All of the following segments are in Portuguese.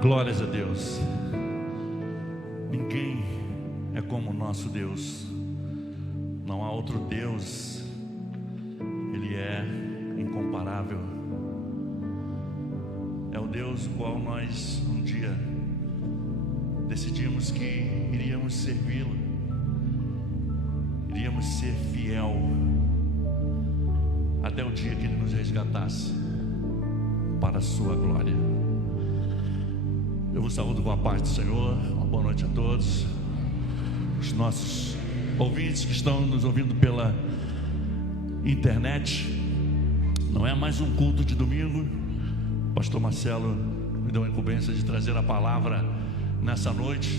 Glórias a Deus. Ninguém é como o nosso Deus. Não há outro Deus. Ele é incomparável. É o Deus o qual nós um dia decidimos que iríamos servi-lo, iríamos ser fiel até o dia que Ele nos resgatasse para a sua glória. Eu vos saúdo com a paz do Senhor. Uma boa noite a todos os nossos ouvintes que estão nos ouvindo pela internet. Não é mais um culto de domingo. O pastor Marcelo me deu a incumbência de trazer a palavra nessa noite.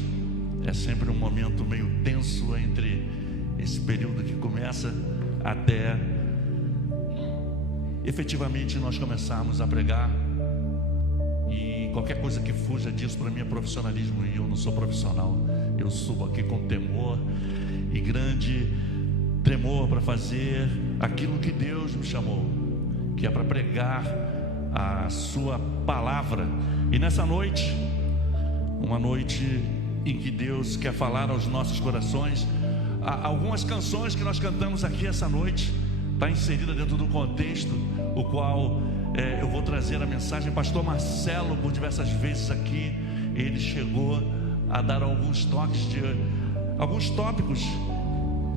É sempre um momento meio tenso entre esse período que começa até efetivamente nós começarmos a pregar. E qualquer coisa que fuja disso para mim é profissionalismo, e eu não sou profissional. Eu subo aqui com temor e grande tremor para fazer aquilo que Deus me chamou, que é para pregar a sua palavra. E nessa noite, uma noite em que Deus quer falar aos nossos corações, algumas canções que nós cantamos aqui essa noite está inserida dentro do contexto o qual eu vou trazer a mensagem. Pastor Marcelo, por diversas vezes aqui, ele chegou a dar alguns toques de alguns tópicos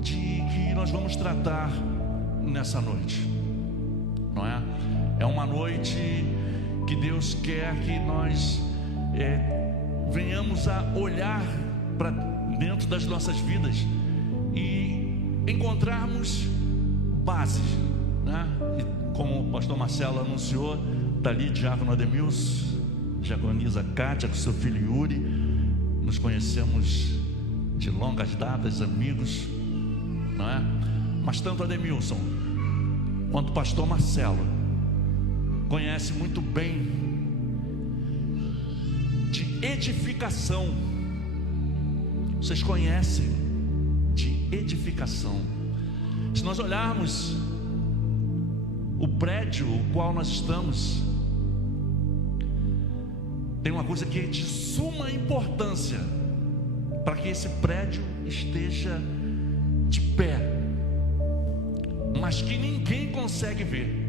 de que nós vamos tratar nessa noite, não é? É uma noite que Deus quer que nós venhamos a olhar para dentro das nossas vidas e encontrarmos bases, né? E como o pastor Marcelo anunciou, está ali diácono Ademilson, diaconisa Kátia com seu filho Yuri. Nos conhecemos de longas datas, amigos, não é? Mas tanto Ademilson quanto o pastor Marcelo conhece muito bem de edificação. Vocês conhecem de edificação. Se nós olharmos o prédio o qual nós estamos, tem uma coisa que é de suma importância para que esse prédio esteja de pé, mas que ninguém consegue ver,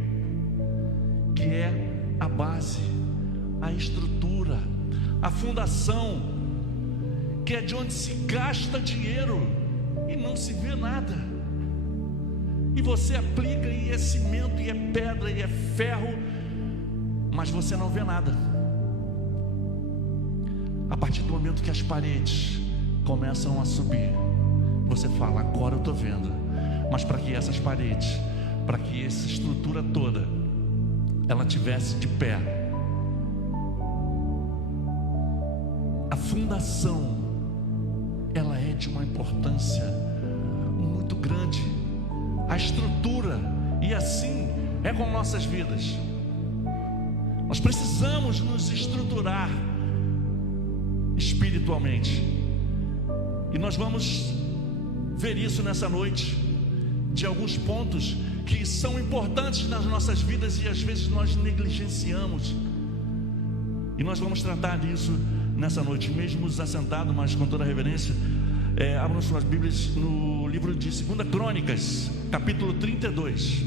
que é a base, a estrutura, a fundação, que é de onde se gasta dinheiro e não se vê nada. E você aplica e é cimento, e é pedra, e é ferro, mas você não vê nada. A partir do momento que as paredes começam a subir, você fala, agora eu estou vendo. Mas para que essas paredes, para que essa estrutura toda ela tivesse de pé, a fundação ela é de uma importância muito grande. A estrutura, e assim é com nossas vidas. Nós precisamos nos estruturar espiritualmente, e nós vamos ver isso nessa noite, de alguns pontos que são importantes nas nossas vidas e às vezes nós negligenciamos, e nós vamos tratar disso nessa noite, mesmo assentados, mas com toda a reverência. Abram suas Bíblias no livro de 2 Crônicas, capítulo 32.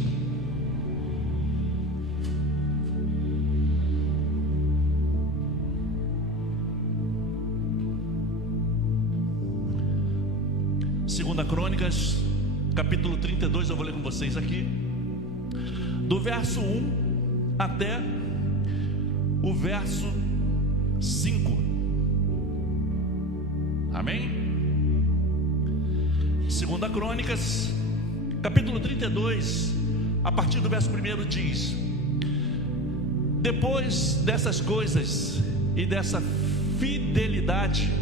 Segunda Crônicas, capítulo 32, eu vou ler com vocês aqui, do verso 1 até o verso 5. Amém? Segunda Crônicas, capítulo 32, a partir do verso 1 diz: depois dessas coisas e dessa fidelidade,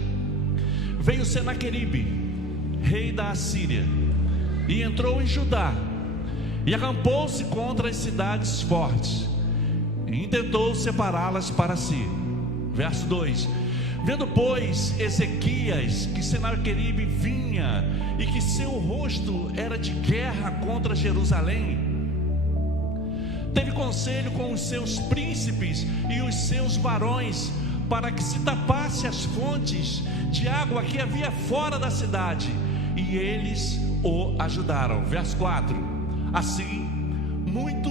veio Senaqueribe, rei da Assíria, e entrou em Judá, e acampou-se contra as cidades fortes, e intentou separá-las para si. Verso 2: vendo, pois, Ezequias que Senaqueribe vinha, e que seu rosto era de guerra contra Jerusalém, teve conselho com os seus príncipes e os seus varões para que se tapasse as fontes de água que havia fora da cidade, e eles o ajudaram. Verso 4: assim, muito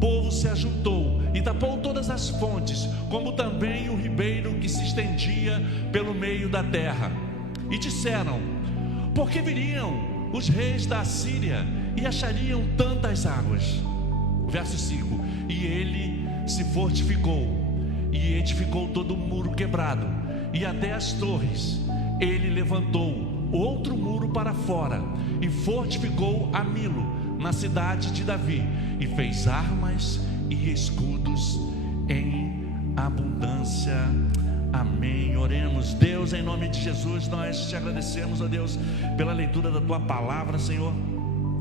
povo se ajuntou e tapou todas as fontes, como também o ribeiro que se estendia pelo meio da terra. E disseram: por que viriam os reis da Assíria e achariam tantas águas? Verso 5: e ele se fortificou e edificou todo o muro quebrado, e até as torres. Ele levantou outro muro para fora e fortificou a Milo, na cidade de Davi, e fez armas e escudos em abundância. Amém. Oremos. Deus, em nome de Jesus, nós te agradecemos, ó Deus, pela leitura da tua palavra, Senhor.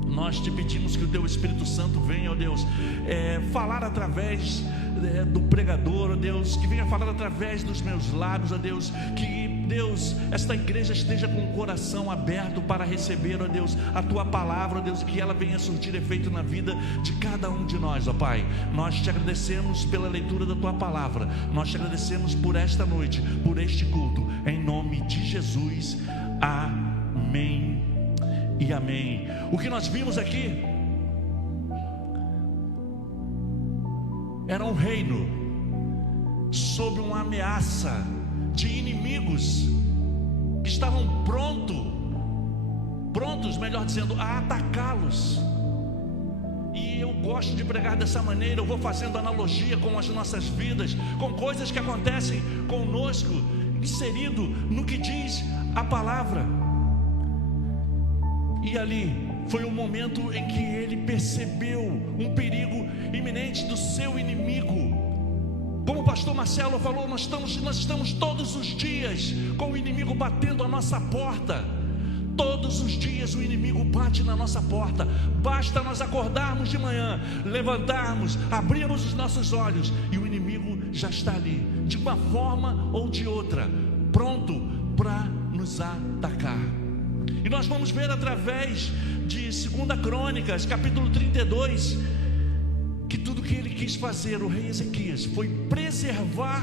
Nós te pedimos que o teu Espírito Santo venha, ó Deus, falar através do pregador, ó Deus, que venha falar através dos meus lábios, ó Deus, que, Deus, esta igreja esteja com o coração aberto para receber, ó Deus, a tua palavra, ó Deus, que ela venha surtir efeito na vida de cada um de nós, ó Pai. Nós te agradecemos pela leitura da tua palavra, nós te agradecemos por esta noite, por este culto, em nome de Jesus. Amém e amém. O que nós vimos aqui era um reino sob uma ameaça de inimigos que estavam prontos, melhor dizendo, a atacá-los. E eu gosto de pregar dessa maneira. Eu vou fazendo analogia com as nossas vidas, com coisas que acontecem conosco, inserido no que diz a palavra. E ali foi o momento em que ele percebeu um perigo iminente do seu inimigo. Como o pastor Marcelo falou, nós estamos todos os dias com o inimigo batendo a nossa porta. Todos os dias o inimigo bate na nossa porta. Basta nós acordarmos de manhã, levantarmos, abrirmos os nossos olhos, e o inimigo já está ali, de uma forma ou de outra, pronto para nos atacar. E nós vamos ver através de 2 Crônicas, capítulo 32, que tudo que ele quis fazer, o rei Ezequias, foi preservar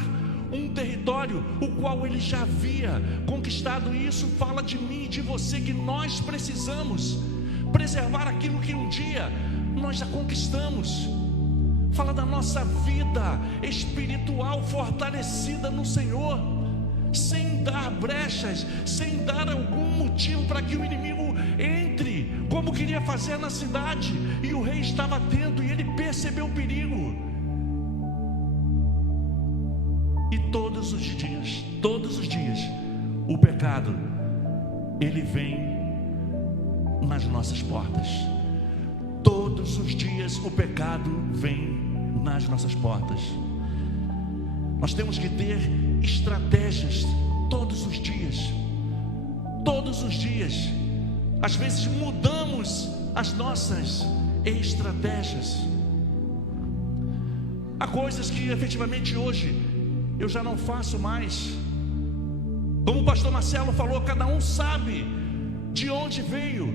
um território o qual ele já havia conquistado. E isso fala de mim e de você, que nós precisamos preservar aquilo que um dia nós já conquistamos. Fala da nossa vida espiritual fortalecida no Senhor, sem dar brechas, sem dar algum motivo para que o inimigo entre, como queria fazer na cidade. E o rei estava atento e ele percebeu o perigo. E todos os dias, o pecado, ele vem nas nossas portas. Todos os dias o pecado vem nas nossas portas. Nós temos que ter estratégias todos os dias. Todos os dias. Às vezes mudamos as nossas estratégias. Há coisas que efetivamente hoje eu já não faço mais. Como o pastor Marcelo falou, cada um sabe de onde veio,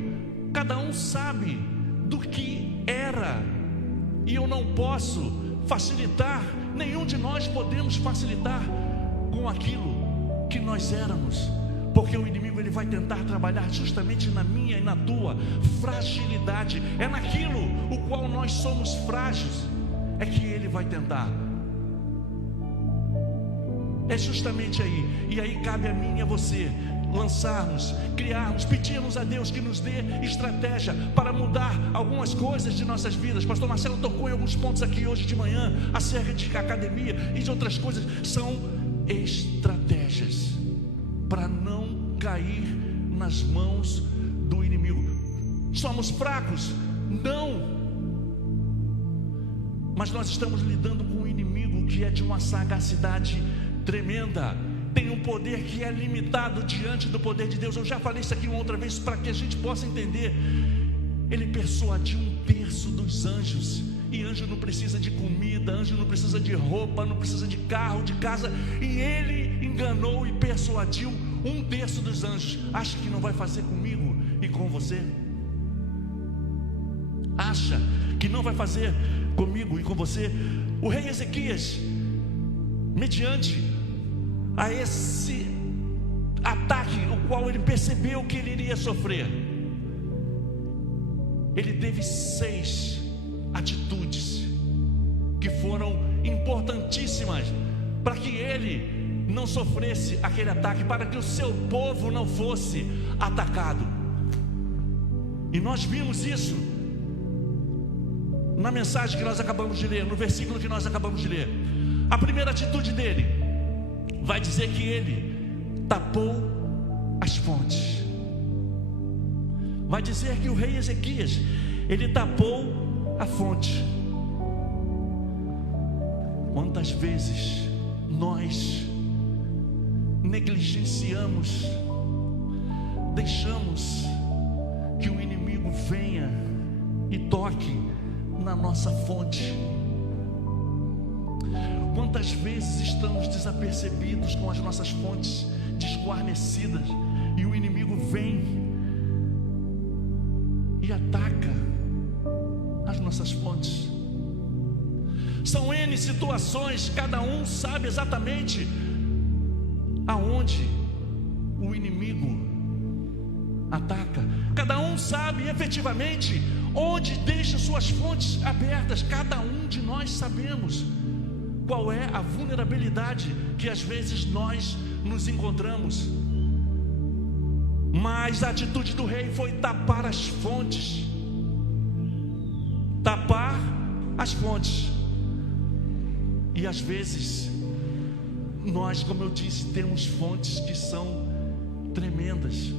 cada um sabe do que era, e eu não posso facilitar, nenhum de nós podemos facilitar com aquilo que nós éramos, porque o inimigo ele vai tentar trabalhar justamente na minha e na tua fragilidade. É naquilo o qual nós somos frágeis, é que ele vai tentar. É justamente aí. E aí cabe a mim e a você lançarmos, criarmos, pedirmos a Deus que nos dê estratégia para mudar algumas coisas de nossas vidas. Pastor Marcelo tocou em alguns pontos aqui hoje de manhã acerca de academia e de outras coisas. São estratégias para não cair nas mãos do inimigo. Somos fracos? Não. Mas nós estamos lidando com um inimigo que é de uma sagacidade tremenda. Tem um poder que é limitado diante do poder de Deus. Eu já falei isso aqui uma outra vez para que a gente possa entender. Ele persuadiu 1/3 dos anjos. E anjo não precisa de comida, anjo não precisa de roupa, não precisa de carro, de casa. E ele enganou e persuadiu 1/3 dos anjos. Acha que não vai fazer comigo e com você? Acha que não vai fazer comigo e com você? O rei Ezequias, mediante a esse ataque, o qual ele percebeu que ele iria sofrer, ele teve 6 atitudes que foram importantíssimas para que ele não sofresse aquele ataque, para que o seu povo não fosse atacado. E nós vimos isso na mensagem que nós acabamos de ler, no versículo que nós acabamos de ler. A primeira atitude dele vai dizer que ele tapou as fontes. Vai dizer que o rei Ezequias, ele tapou a fonte. Quantas vezes nós negligenciamos, deixamos que o inimigo venha e toque na nossa fonte? Quantas vezes estamos desapercebidos com as nossas fontes desguarnecidas e o inimigo vem e ataca as nossas fontes? São N situações, cada um sabe exatamente aonde o inimigo ataca, cada um sabe efetivamente onde deixa suas fontes abertas. Cada um de nós sabemos qual é a vulnerabilidade que às vezes nós nos encontramos. Mas a atitude do rei foi tapar as fontes. Tapar as fontes. E às vezes nós, como eu disse, temos fontes que são tremendas.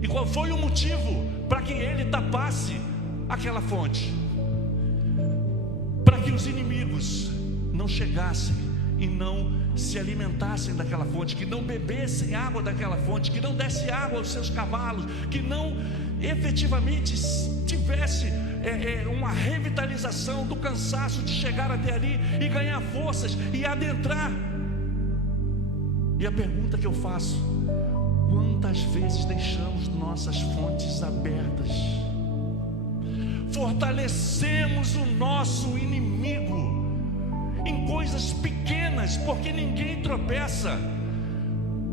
E qual foi o motivo para que ele tapasse aquela fonte? Para que os inimigos não chegassem e não se alimentassem daquela fonte, que não bebessem água daquela fonte, que não desse água aos seus cavalos, que não efetivamente tivesse uma revitalização do cansaço de chegar até ali e ganhar forças e adentrar. E a pergunta que eu faço: quantas vezes deixamos nossas fontes abertas? Fortalecemos o nosso inimigo em coisas pequenas, porque ninguém tropeça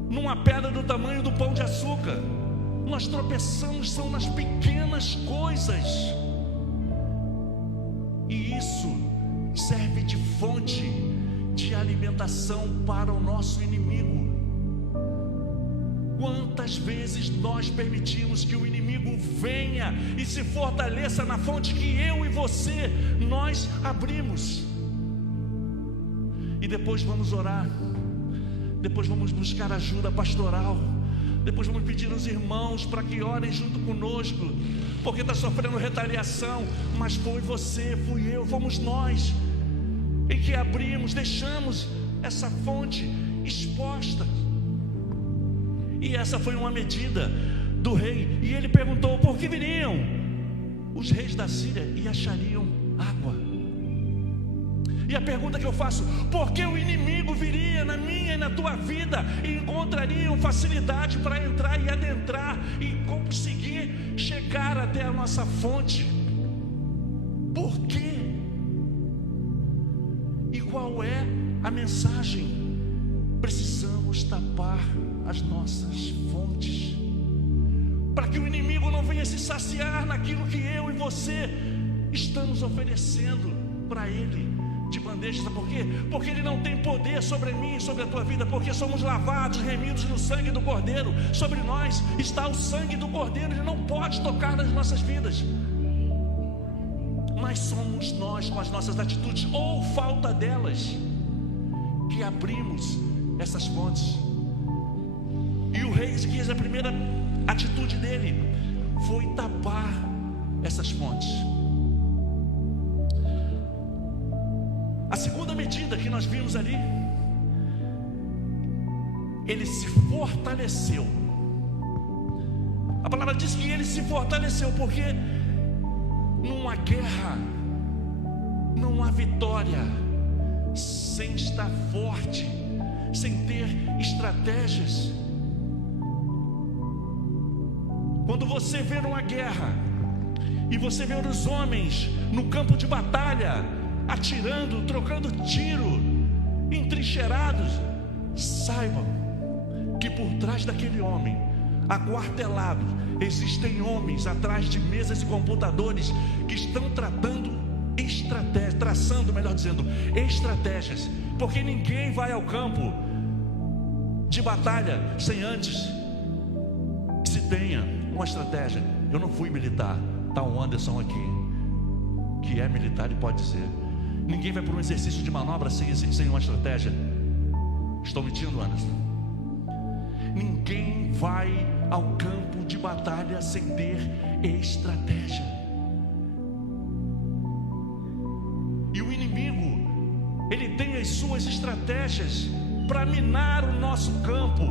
numa pedra do tamanho do pão de açúcar. Nós tropeçamos são nas pequenas coisas, e isso serve de fonte de alimentação para o nosso inimigo. Quantas vezes nós permitimos que o inimigo venha e se fortaleça na fonte que eu e você, nós abrimos? E depois vamos orar, depois vamos buscar ajuda pastoral, depois vamos pedir aos irmãos para que orem junto conosco, porque está sofrendo retaliação. Mas foi você, fui eu, fomos nós em que abrimos, deixamos essa fonte exposta. E essa foi uma medida do rei. E ele perguntou: por que viriam os reis da Síria e achariam água? E a pergunta que eu faço: por que o inimigo viria na minha e na tua vida e encontrariam facilidade para entrar e adentrar e conseguir chegar até a nossa fonte? Por quê? E qual é a mensagem? Precisamos tapar as nossas fontes, para que o inimigo não venha se saciar naquilo que eu e você estamos oferecendo para ele de bandeja. Sabe por quê? Porque ele não tem poder sobre mim e sobre a tua vida, porque somos lavados, remidos no sangue do Cordeiro. Sobre nós está o sangue do Cordeiro, ele não pode tocar nas nossas vidas. Mas somos nós, com as nossas atitudes ou falta delas, que abrimos essas fontes. E o rei Ezequias, a primeira atitude dele foi tapar essas fontes. A segunda medida que nós vimos ali, ele se fortaleceu. A palavra diz que ele se fortaleceu, porque numa guerra não há vitória sem estar forte, sem ter estratégias. Quando você vê uma guerra e você vê os homens no campo de batalha atirando, trocando tiro, entrincheirados, saibam que por trás daquele homem aquartelado existem homens atrás de mesas e computadores que estão traçando estratégias, porque ninguém vai ao campo de batalha sem antes que se tenha uma estratégia. Eu não fui militar, está o Anderson aqui, que é militar e pode dizer. Ninguém vai para um exercício de manobra sem uma estratégia. Estou mentindo, Anderson? Ninguém vai ao campo de batalha sem ter estratégia. E o inimigo, ele tem as suas estratégias para minar o nosso campo.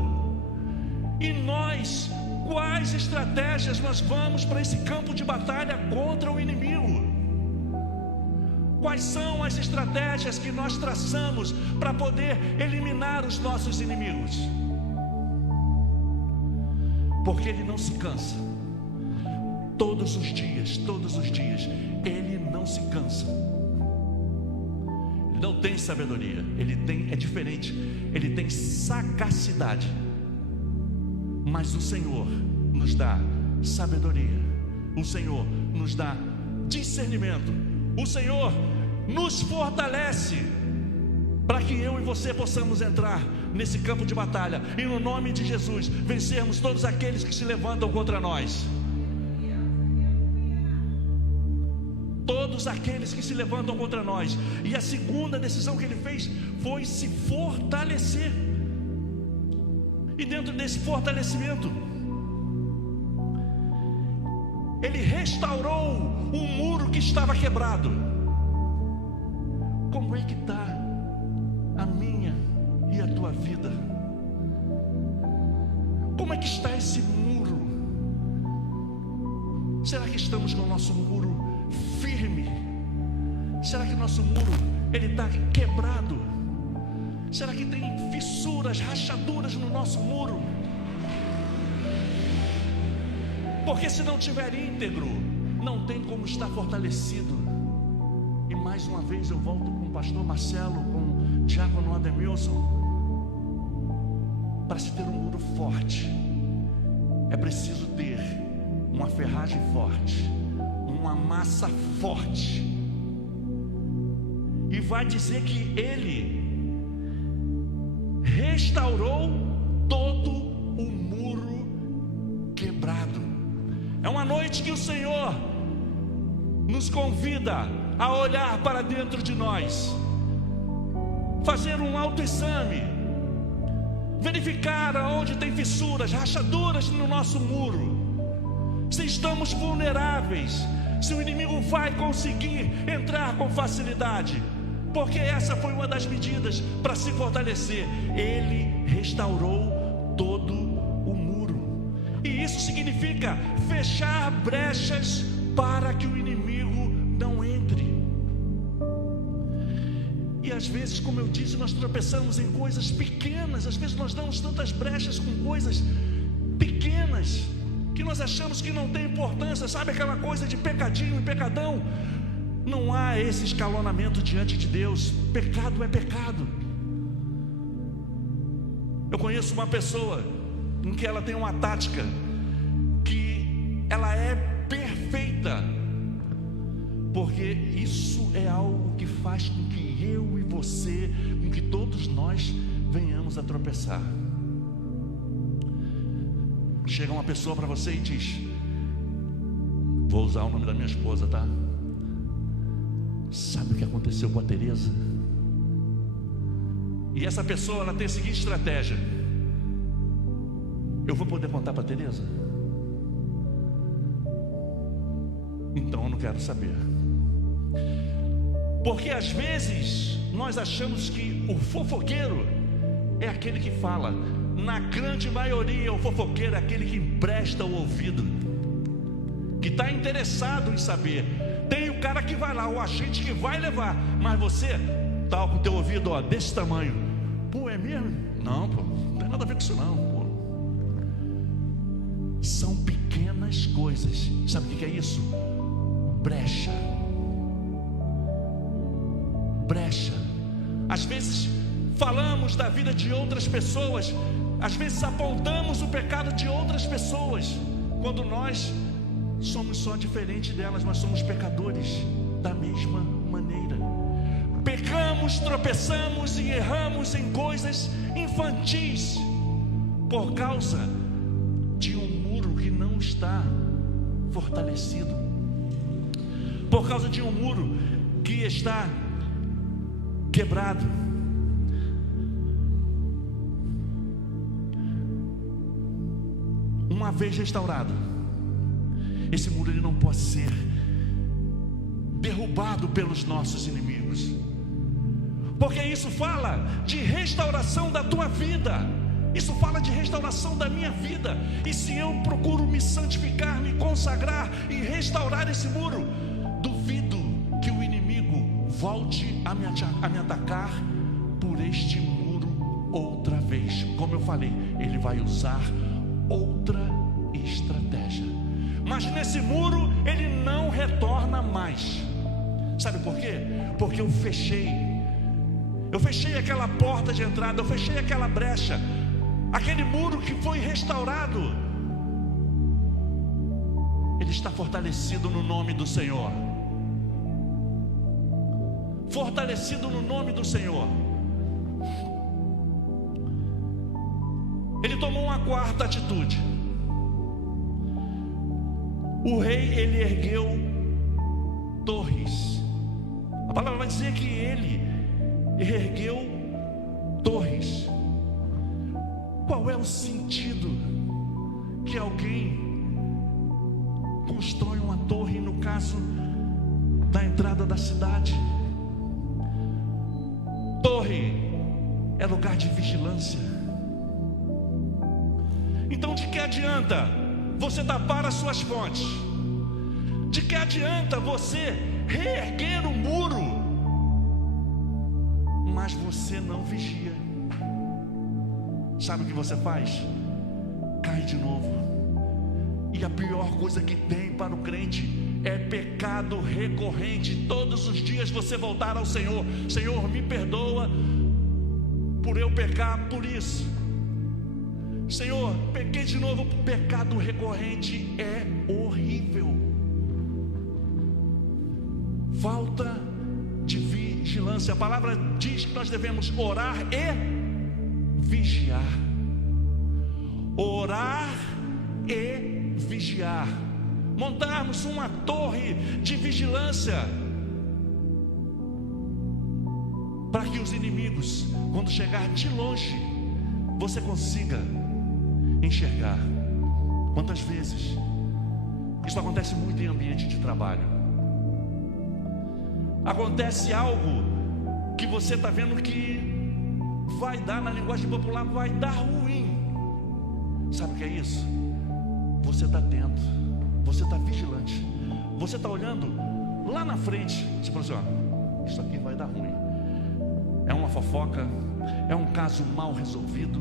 E nós, quais estratégias nós vamos para esse campo de batalha contra o inimigo? Quais são as estratégias que nós traçamos para poder eliminar os nossos inimigos? Porque ele não se cansa. Todos os dias, ele não se cansa. Ele não tem sabedoria, é diferente, ele tem sagacidade. Mas o Senhor nos dá sabedoria, o Senhor nos dá discernimento, o Senhor nos fortalece para que eu e você possamos entrar nesse campo de batalha e no nome de Jesus vencermos todos aqueles que se levantam contra nós. Todos aqueles que se levantam contra nós. E a segunda decisão que ele fez foi se fortalecer. E dentro desse fortalecimento, ele restaurou um muro que estava quebrado. Como é que está a minha e a tua vida? Como é que está esse muro? Será que estamos com o nosso muro firme? Será que o nosso muro ele está quebrado? Será que tem fissuras, rachaduras no nosso muro? Porque se não tiver íntegro, não tem como estar fortalecido. E mais uma vez eu volto com o pastor Marcelo, com o diácono Ademilson. Para se ter um muro forte, é preciso ter uma ferragem forte, uma massa forte. E vai dizer que ele restaurou todo o muro quebrado. É uma noite que o Senhor nos convida a olhar para dentro de nós, fazer um autoexame, verificar aonde tem fissuras, rachaduras no nosso muro, se estamos vulneráveis, se o inimigo vai conseguir entrar com facilidade, porque essa foi uma das medidas para se fortalecer. Ele restaurou todo o muro, e isso significa fechar brechas para que o inimigo não entre. E às vezes, como eu disse, nós tropeçamos em coisas pequenas. Às vezes nós damos tantas brechas com coisas pequenas que nós achamos que não tem importância. Sabe aquela coisa de pecadinho e pecadão? Não há esse escalonamento diante de Deus. Pecado é pecado. Eu conheço uma pessoa em que ela tem uma tática que ela é perfeita, porque isso é algo que faz com que eu e você, com que todos nós venhamos a tropeçar. Chega uma pessoa para você e diz: vou usar o nome da minha esposa, tá? Sabe o que aconteceu com a Tereza? E essa pessoa, ela tem a seguinte estratégia: eu vou poder contar para a Tereza? Então eu não quero saber. Porque às vezes nós achamos que o fofoqueiro é aquele que fala. Na grande maioria, o fofoqueiro é aquele que empresta o ouvido, que está interessado em saber. Tem o cara que vai lá, o agente que vai levar, mas você está com o teu ouvido desse tamanho. Pô, é mesmo? Não, pô, não tem nada a ver com isso não, pô. São pequenas coisas. Sabe o que é isso? Brecha. Às vezes falamos da vida de outras pessoas, às vezes apontamos o pecado de outras pessoas, quando nós somos só diferentes delas, nós somos pecadores da mesma maneira. Pecamos, tropeçamos e erramos em coisas infantis, por causa de um muro que não está fortalecido, por causa de um muro que está quebrado. Uma vez restaurado, esse muro ele não pode ser derrubado pelos nossos inimigos, porque isso fala de restauração da tua vida, isso fala de restauração da minha vida. E se eu procuro me santificar, me consagrar e restaurar esse muro, duvido que o inimigo volte a me atacar por este muro outra vez. Como eu falei, ele vai usar outra estratégia, mas nesse muro ele não retorna mais. Sabe por quê? Porque eu fechei aquela porta de entrada, eu fechei aquela brecha, aquele muro que foi restaurado. Ele está fortalecido no nome do Senhor, fortalecido no nome do Senhor. Ele tomou uma quarta atitude. O rei, ele ergueu torres. A palavra vai dizer que ele ergueu torres. Qual é o sentido que alguém constrói uma torre, no caso da entrada da cidade? Torre é lugar de vigilância. Então de que adianta você tapar as suas fontes? De que adianta você reerguer o muro, mas você não vigia? Sabe o que você faz? Cai de novo. E a pior coisa que tem para o crente é pecado recorrente. Todos os dias você voltar ao Senhor: Senhor, me perdoa por eu pecar por isso. Senhor, pequei de novo. Pecado recorrente é horrível. Falta de vigilância. A palavra diz que nós devemos orar e vigiar. Orar e vigiar. Montarmos uma torre de vigilância, para que os inimigos, quando chegar de longe, você consiga enxergar. Quantas vezes isso acontece muito em ambiente de trabalho? Acontece algo que você está vendo que vai dar, na linguagem popular, vai dar ruim. Sabe o que é isso? Você está atento, você está vigilante, você está olhando lá na frente. Você fala assim: ó, isso aqui vai dar ruim. É uma fofoca, é um caso mal resolvido,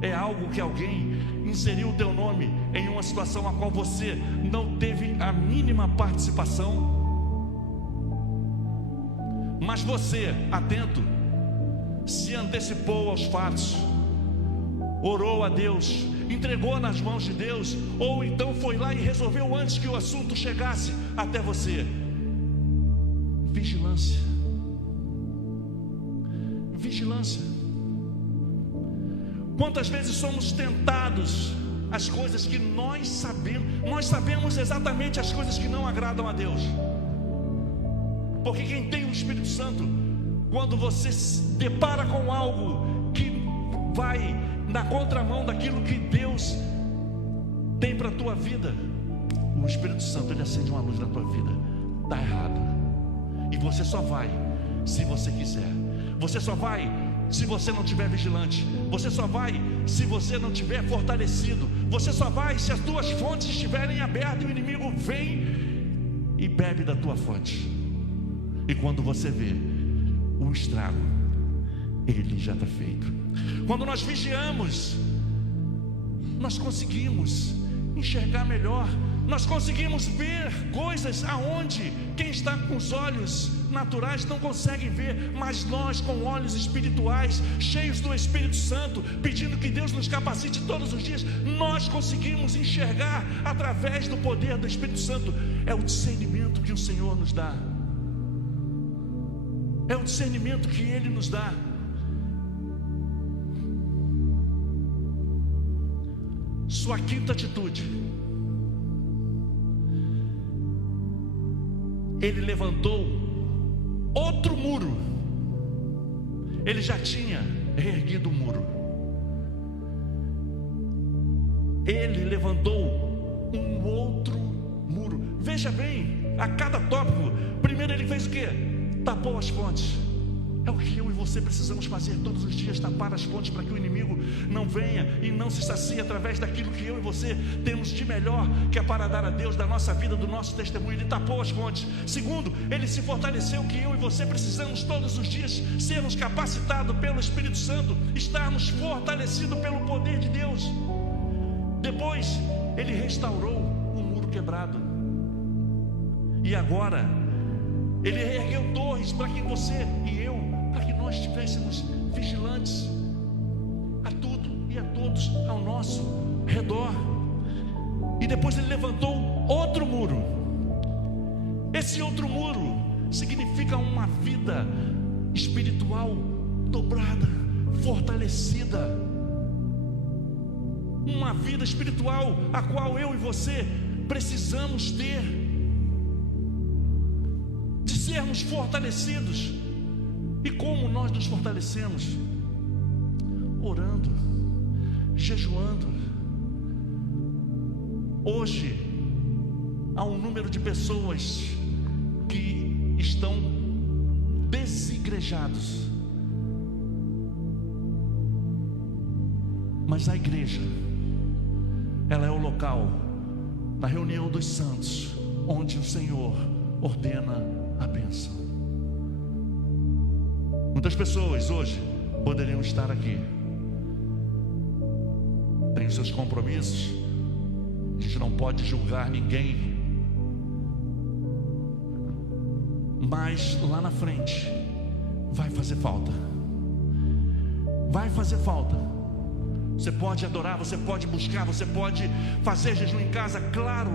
é algo que alguém inseriu o teu nome em uma situação a qual você não teve a mínima participação. Mas você, atento, se antecipou aos fatos, orou a Deus, entregou nas mãos de Deus, ou então foi lá e resolveu antes que o assunto chegasse até você. Vigilância. Vigilância. Quantas vezes somos tentados as coisas que nós sabemos exatamente as coisas que não agradam a Deus. Porque quem tem o Espírito Santo, quando você se depara com algo que vai na contramão daquilo que Deus tem para a tua vida, o Espírito Santo, ele acende uma luz na tua vida. Está errado. E você só vai se você quiser. Você só vai se você não estiver vigilante. Você só vai se você não estiver fortalecido. Você só vai se as tuas fontes estiverem abertas e o inimigo vem e bebe da tua fonte. E quando você vê, o estrago, ele já está feito. Quando nós vigiamos, nós conseguimos enxergar melhor Nós conseguimos ver coisas aonde quem está com os olhos naturais não consegue ver, mas nós, com olhos espirituais, cheios do Espírito Santo, pedindo que Deus nos capacite todos os dias, nós conseguimos enxergar através do poder do Espírito Santo. É o discernimento que o Senhor nos dá, é o discernimento que Ele nos dá. Sua quinta atitude: ele levantou outro muro. Ele já tinha reerguido o muro. Ele levantou um outro muro. Veja bem, a cada tópico, primeiro ele fez o quê? Tapou as fontes. É o que eu e você precisamos fazer todos os dias, tapar as fontes para que o inimigo não venha e não se sacie através daquilo que eu e você temos de melhor, que é para dar a Deus da nossa vida, do nosso testemunho. Ele tapou as fontes. Segundo, ele se fortaleceu, que eu e você precisamos todos os dias sermos capacitados pelo Espírito Santo, estarmos fortalecidos pelo poder de Deus. Depois, ele restaurou o muro quebrado. E agora, ele ergueu torres para que você e eu, para que nós estivéssemos vigilantes a tudo e a todos ao nosso redor. E depois ele levantou outro muro. Esse outro muro significa uma vida espiritual dobrada, fortalecida, uma vida espiritual a qual eu e você precisamos ter, de sermos fortalecidos. E como nós nos fortalecemos? Orando, jejuando. Hoje há um número de pessoas que estão desigrejados, mas a igreja, ela é o local da reunião dos santos, onde o Senhor ordena a bênção. Muitas pessoas hoje poderiam estar aqui, têm os seus compromissos. A gente não pode julgar ninguém, mas lá na frente vai fazer falta. Vai fazer falta. Você pode adorar, você pode buscar, você pode fazer jejum em casa, claro,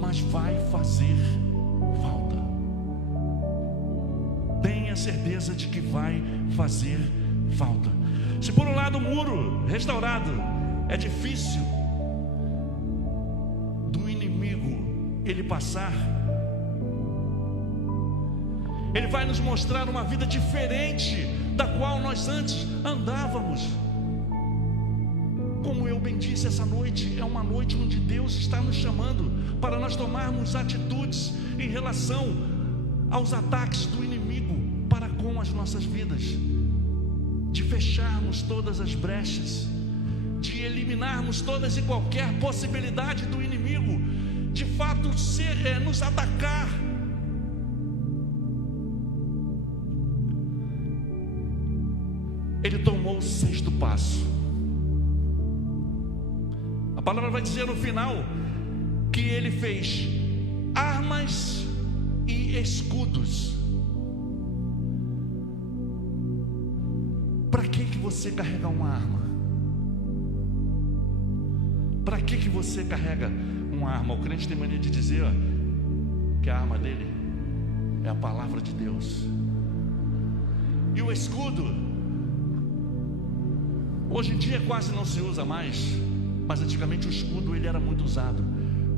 mas vai fazer falta. Tenha certeza de que vai fazer falta. Se por um lado o muro restaurado é difícil do inimigo ele passar, ele vai nos mostrar uma vida diferente da qual nós antes andávamos. Como eu bem disse, essa noite é uma noite onde Deus está nos chamando para nós tomarmos atitudes em relação aos ataques do inimigo para com as nossas vidas, de fecharmos todas as brechas, de eliminarmos todas e qualquer possibilidade do inimigo de fato nos atacar. Ele tomou o sexto passo. A palavra vai dizer no final que ele fez armas e escudos. Para que você carrega uma arma? Para que você carrega uma arma? O crente tem mania de dizer que a arma dele é a palavra de Deus. E o escudo, hoje em dia quase não se usa mais, mas antigamente o escudo ele era muito usado.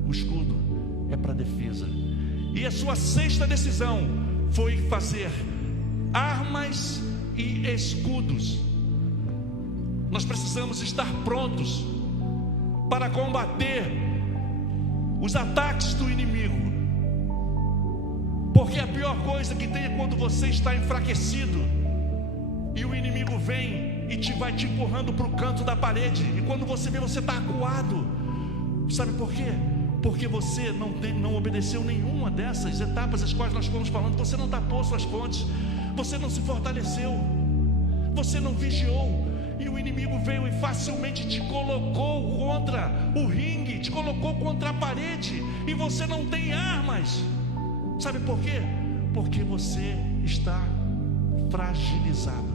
O escudo é para defesa. E a sua sexta decisão foi fazer armas e escudos. Nós precisamos estar prontos para combater os ataques do inimigo, porque a pior coisa que tem é quando você está enfraquecido e o inimigo vem e vai te empurrando para o canto da parede, e quando você vê, você está acuado. Sabe por quê? Porque você não obedeceu nenhuma dessas etapas as quais nós fomos falando. Você não tapou suas fontes, você não se fortaleceu, você não vigiou, e o inimigo veio e facilmente te colocou contra o ringue, te colocou contra a parede, e você não tem armas. Sabe por quê? Porque você está fragilizado.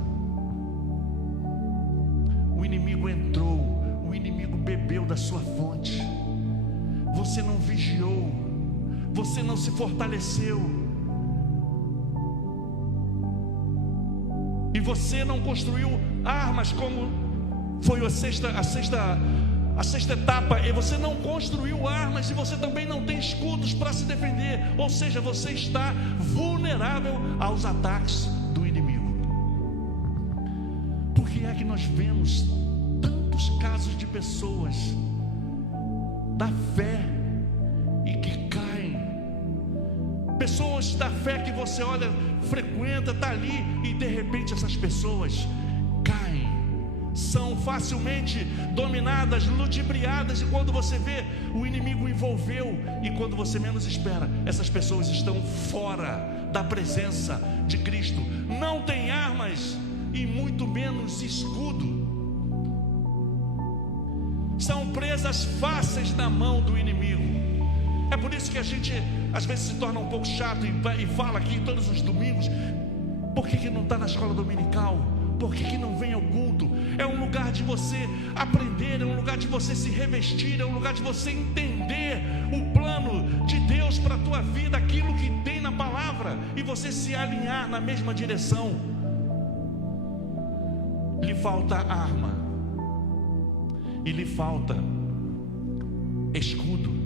O inimigo entrou, o inimigo bebeu da sua fonte. Você não vigiou, você não se fortaleceu, e você não construiu armas, como foi a sexta etapa. E você não construiu armas, e você também não tem escudos para se defender. Ou seja, você está vulnerável aos ataques do inimigo. Por que é que nós vemos tantos casos de pessoas da fé e que caem? Pessoas da fé que você olha, frequenta, está ali, e de repente essas pessoas caem, são facilmente dominadas, ludibriadas, e quando você vê, o inimigo envolveu, e quando você menos espera, essas pessoas estão fora da presença de Cristo. Não tem armas e muito menos escudo. São presas fáceis na mão do inimigo. É por isso que a gente às vezes se torna um pouco chato e fala aqui todos os domingos: por que não está na escola dominical? Por que não vem ao culto? É um lugar de você aprender, é um lugar de você se revestir, é um lugar de você entender o plano de Deus para a tua vida, aquilo que tem na palavra, e você se alinhar na mesma direção. Lhe falta arma, e lhe falta escudo.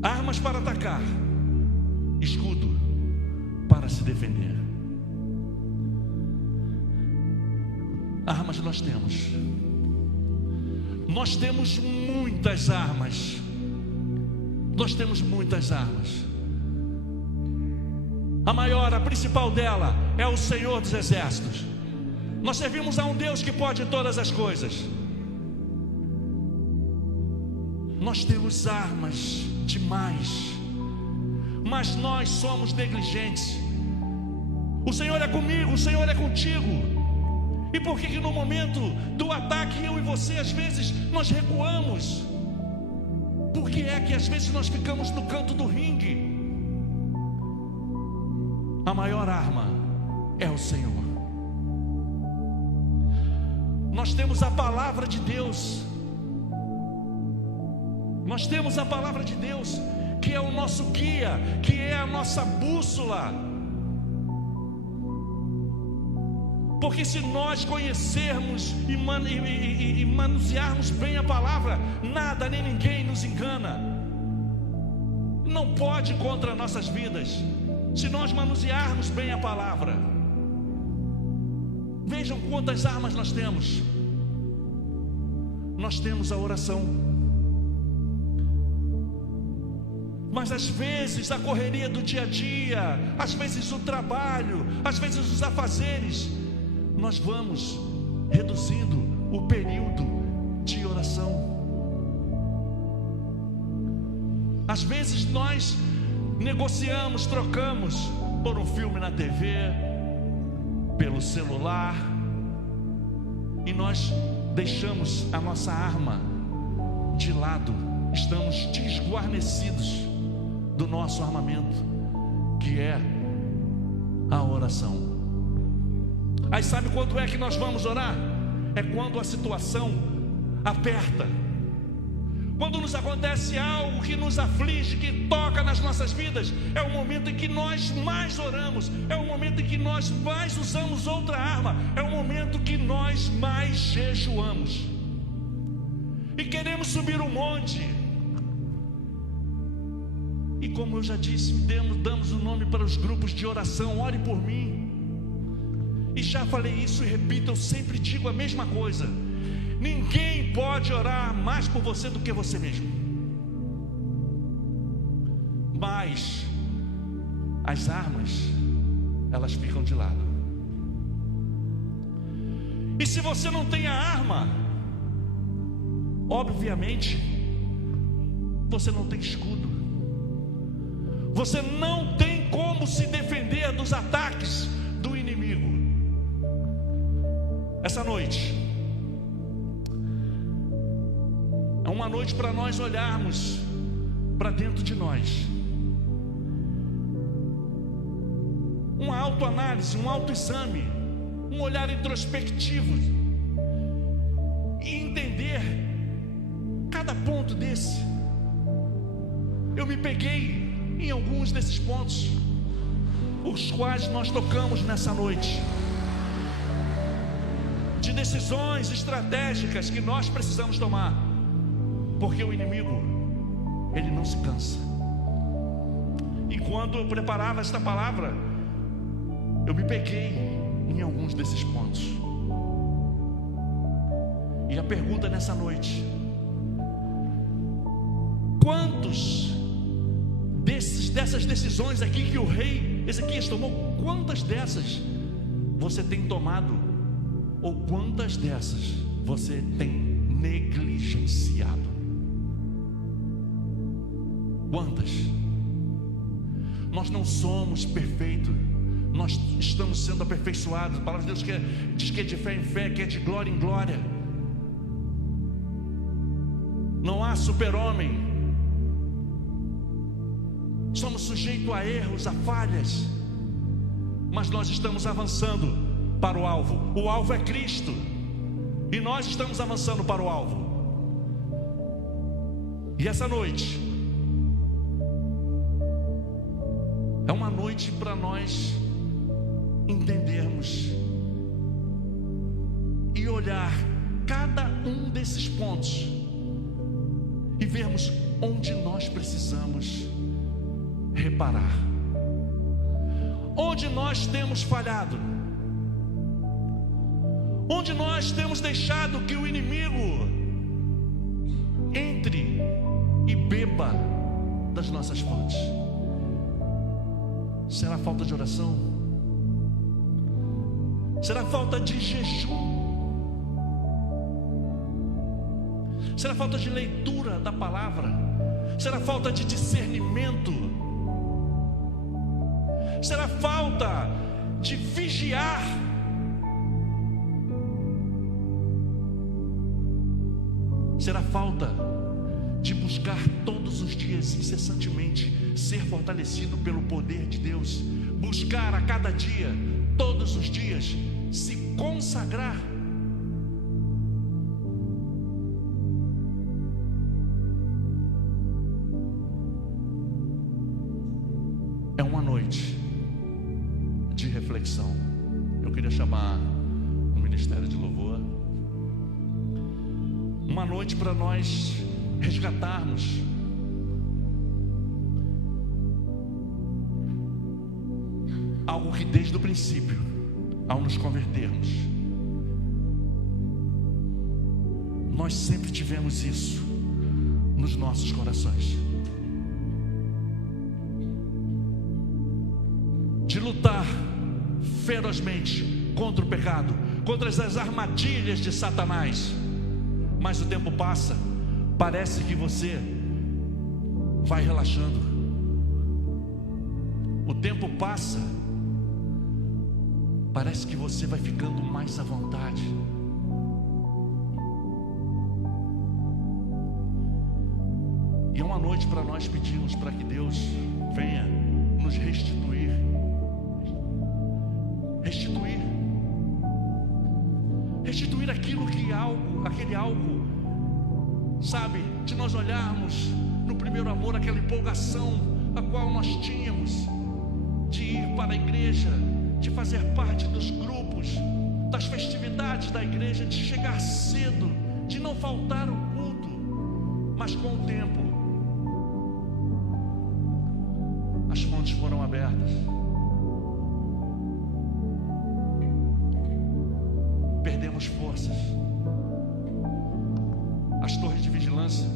Armas para atacar, escudo para se defender. Armas nós temos muitas armas. Nós temos muitas armas. A maior, a principal dela é o Senhor dos Exércitos. Nós servimos a um Deus que pode todas as coisas. Nós temos armas demais, mas nós somos negligentes. O Senhor é comigo, o Senhor é contigo. E por que no momento do ataque, eu e você, às vezes, nós recuamos? Por que é que às vezes nós ficamos no canto do ringue? A maior arma é o Senhor. Nós temos a palavra de Deus. Nós temos a palavra de Deus, que é o nosso guia, que é a nossa bússola. Porque se nós conhecermos e manusearmos bem a palavra, nada nem ninguém nos engana. Não pode contra nossas vidas, se nós manusearmos bem a palavra. Vejam quantas armas nós temos. Nós temos a oração. Mas às vezes a correria do dia a dia, às vezes o trabalho, às vezes os afazeres, nós vamos reduzindo o período de oração. Às vezes nós negociamos, trocamos por um filme na TV, pelo celular, e nós deixamos a nossa arma de lado. Estamos desguarnecidos do nosso armamento, que é a oração. Aí sabe quando é que nós vamos orar? É quando a situação aperta, quando nos acontece algo que nos aflige, que toca nas nossas vidas. É o momento em que nós mais oramos, é o momento em que nós mais usamos outra arma, é o momento que nós mais jejuamos e queremos subir um monte. E como eu já disse, damos o nome para os grupos de oração. Ore por mim. E já falei isso e repito, eu sempre digo a mesma coisa: ninguém pode orar mais por você do que você mesmo. Mas as armas, elas ficam de lado. E se você não tem a arma, obviamente você não tem escudo. Você não tem como se defender dos ataques do inimigo. Essa noite é uma noite para nós olharmos para dentro de nós, uma autoanálise, um autoexame, um olhar introspectivo e entender cada ponto desse. Eu me peguei em alguns desses pontos, os quais nós tocamos nessa noite, de decisões estratégicas que nós precisamos tomar, porque o inimigo, ele não se cansa. E quando eu preparava esta palavra, eu me peguei em alguns desses pontos. E a pergunta nessa noite: quantos dessas decisões aqui que o rei Ezequias tomou, quantas dessas você tem tomado, ou quantas dessas você tem negligenciado? Quantas? Nós não somos perfeitos, nós estamos sendo aperfeiçoados. A palavra de Deus diz que é de fé em fé, que é de glória em glória. Não há super-homem. Somos sujeitos a erros, a falhas, mas nós estamos avançando para o alvo. O alvo é Cristo, e nós estamos avançando para o alvo. E essa noite é uma noite para nós entendermos e olhar cada um desses pontos e vermos onde nós precisamos reparar, onde nós temos falhado, onde nós temos deixado que o inimigo entre e beba das nossas fontes. Será falta de oração? Será falta de jejum? Será falta de leitura da palavra? Será falta de discernimento? Será falta de vigiar? Será falta de buscar todos os dias, incessantemente, ser fortalecido pelo poder de Deus, buscar a cada dia, todos os dias, se consagrar? É uma noite de reflexão. Eu queria chamar o Ministério de Louvor. Uma noite para nós resgatarmos algo que desde o princípio, ao nos convertermos, nós sempre tivemos isso nos nossos corações, de lutar ferozmente contra o pecado, contra as armadilhas de Satanás. Mas o tempo passa, parece que você vai relaxando. O tempo passa, parece que você vai ficando mais à vontade. E é uma noite para nós pedirmos para que Deus venha nos restituir. Restituir aquilo que aquele algo, sabe, de nós olharmos no primeiro amor, aquela empolgação a qual nós tínhamos de ir para a igreja, de fazer parte dos grupos, das festividades da igreja, de chegar cedo, de não faltar o culto. Mas com o tempo, as fontes foram abertas, perdemos forças. As torres de vigilância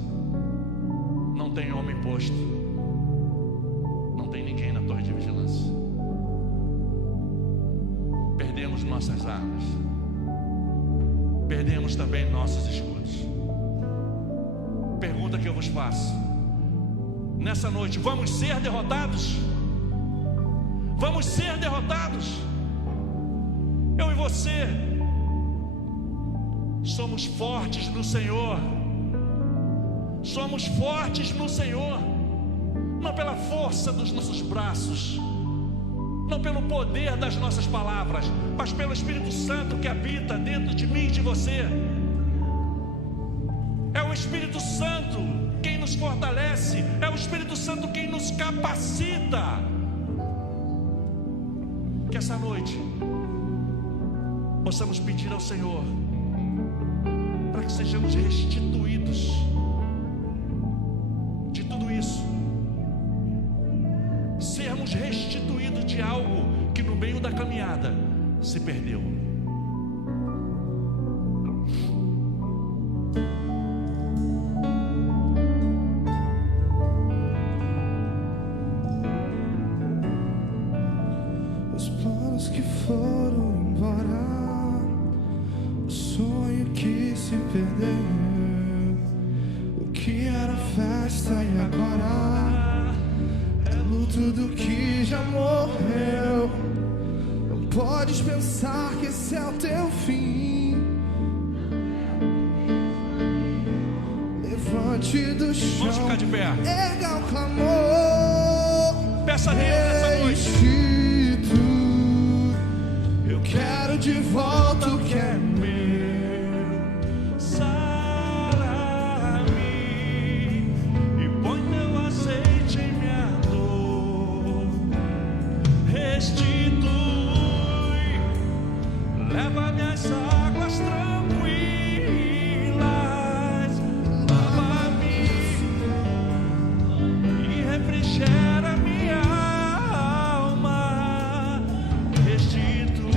não tem homem posto, não tem ninguém na torre de vigilância. Perdemos nossas armas, perdemos também nossos escudos. Pergunta que eu vos faço nessa noite: vamos ser derrotados? Vamos ser derrotados? Eu e você Somos fortes no Senhor. Somos fortes no Senhor, não pela força dos nossos braços, não pelo poder das nossas palavras, mas pelo Espírito Santo que habita dentro de mim e de você. É o Espírito Santo quem nos fortalece, é o Espírito Santo quem nos capacita. Que essa noite possamos pedir ao Senhor para que sejamos restituídos de tudo isso, sermos restituídos de algo que no meio da caminhada se perdeu. Os planos que foram embora, o sonho que se perdeu, o que era festa e agora é luto do que já morreu. Não podes pensar que esse é o teu fim. Levante do chão, Vamos ficar de pé. erga o clamor. Peça a Deus nessa noite. Eu quero de volta o que é meu. Leva-me às águas tranquilas, lava-me e refrigera minha alma, restitui.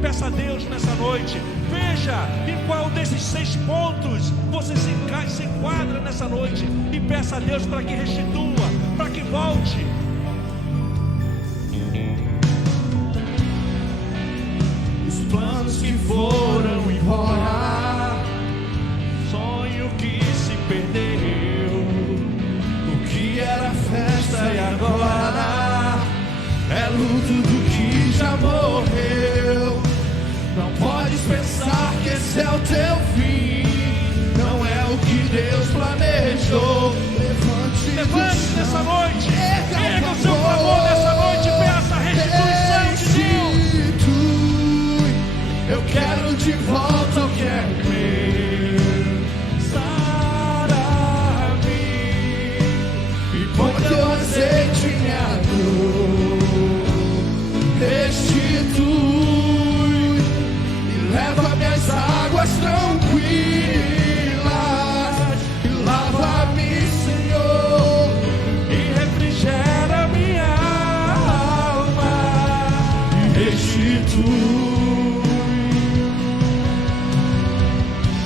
Peça a Deus nessa noite, veja em qual desses 6 pontos você se enquadra nessa noite, e peça a Deus para que restitua, para que volte. Planos que foram embora, Sonho que se perdeu, o que era festa e agora é luto do que já morreu. Não podes pensar que esse é o teu fim, não é o que Deus planejou. Levante nessa noite, erga o seu clamor nessa noite, peça a restituição de Deus. Eu quero de volta o que é meu. Sara-me E põe teu azeite em minha dor. Restitui e leva-me às águas tranquilas. E lava-me, Senhor, e refrigera minha alma, e restitui.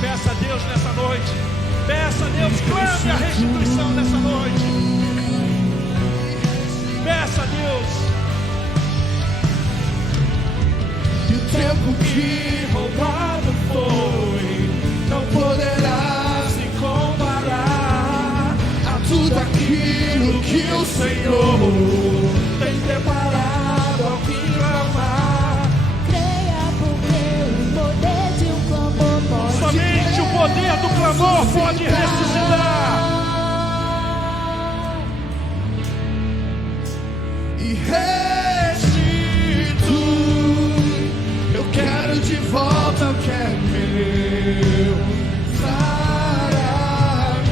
Peça a Deus nessa noite, peça a Deus, clame a restituição nessa noite. Peça a Deus. E o tempo que roubado foi não poderá se comparar a tudo aquilo que o Senhor tem preparado ao que clamar. Creia, porque o poder de um clamor pode Somente o poder do clamor pode ressuscitar. E restitui. Eu quero de volta o que é meu. Sara-me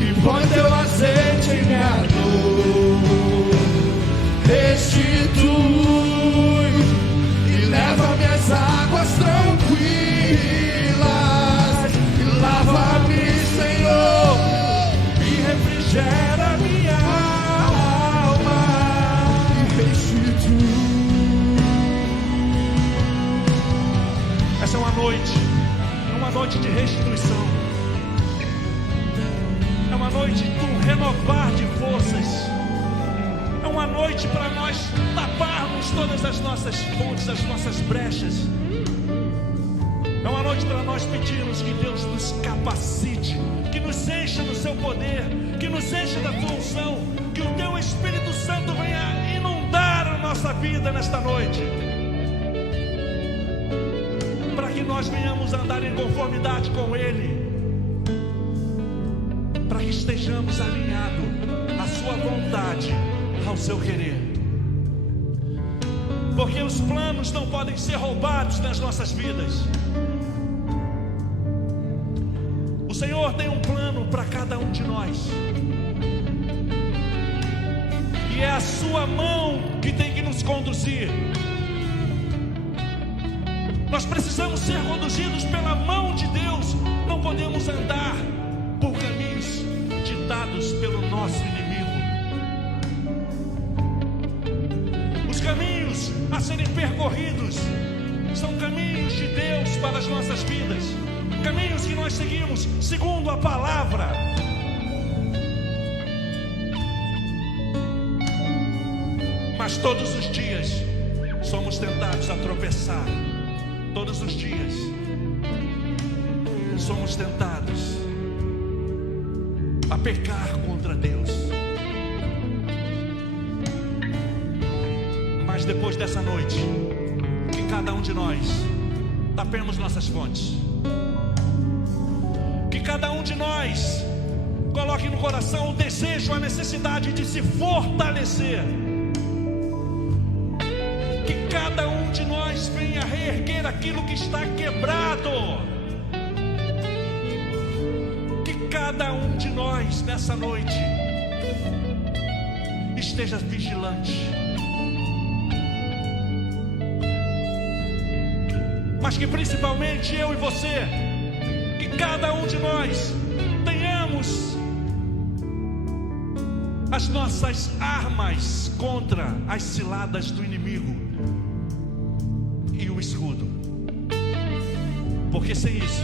e põe teu azeite em minha dor. Restitui e leva-me às águas tranquilas. E lava-me, Senhor, E refrigera minha alma. e restitui. Essa é uma noite de restituição. É uma noite de um renovar de forças. É uma noite para nós taparmos todas as nossas fontes, as nossas brechas. É uma noite para nós pedirmos que Deus nos capacite, que nos encha do seu poder, que nos encha da tua unção, que o teu Espírito Santo venha inundar a nossa vida nesta noite. que nós venhamos andar em conformidade com Ele, para que estejamos alinhados à sua vontade, ao seu querer. Porque os planos não podem ser roubados nas nossas vidas. O Senhor tem um plano para cada um de nós, e é a sua mão que tem que nos conduzir. Nós precisamos ser conduzidos pela mão de Deus. Não podemos andar por caminhos ditados pelo nosso inimigo. Os caminhos a serem percorridos são caminhos de Deus para as nossas vidas, caminhos que nós seguimos segundo a palavra. Mas todos os dias somos tentados a tropeçar. Todos os dias somos tentados a pecar contra Deus. Mas depois dessa noite, que cada um de nós tapemos nossas fontes, que cada um de nós coloque no coração o desejo, a necessidade de se fortalecer, que cada um de nós venha reerguer aquilo que está quebrado, que cada um de nós nessa noite esteja vigilante, mas que principalmente eu e você, que cada um de nós tenhamos as nossas armas contra as ciladas do inimigo e o escudo, porque sem isso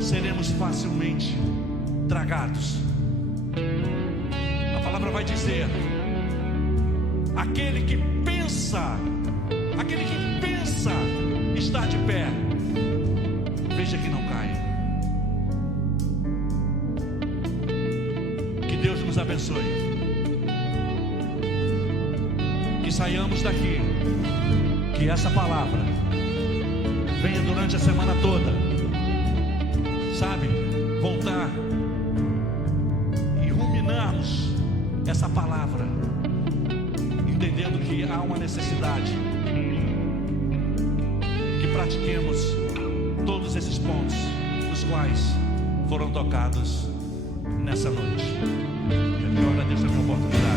seremos facilmente tragados. A palavra vai dizer: aquele que pensa estar de pé, veja que não caia. Que Deus nos abençoe, que saiamos daqui, que essa palavra venha durante a semana toda, sabe, voltar e ruminarmos essa palavra, entendendo que há uma necessidade que pratiquemos todos esses pontos dos quais foram tocados nessa noite. Eu agradeço a minha oportunidade.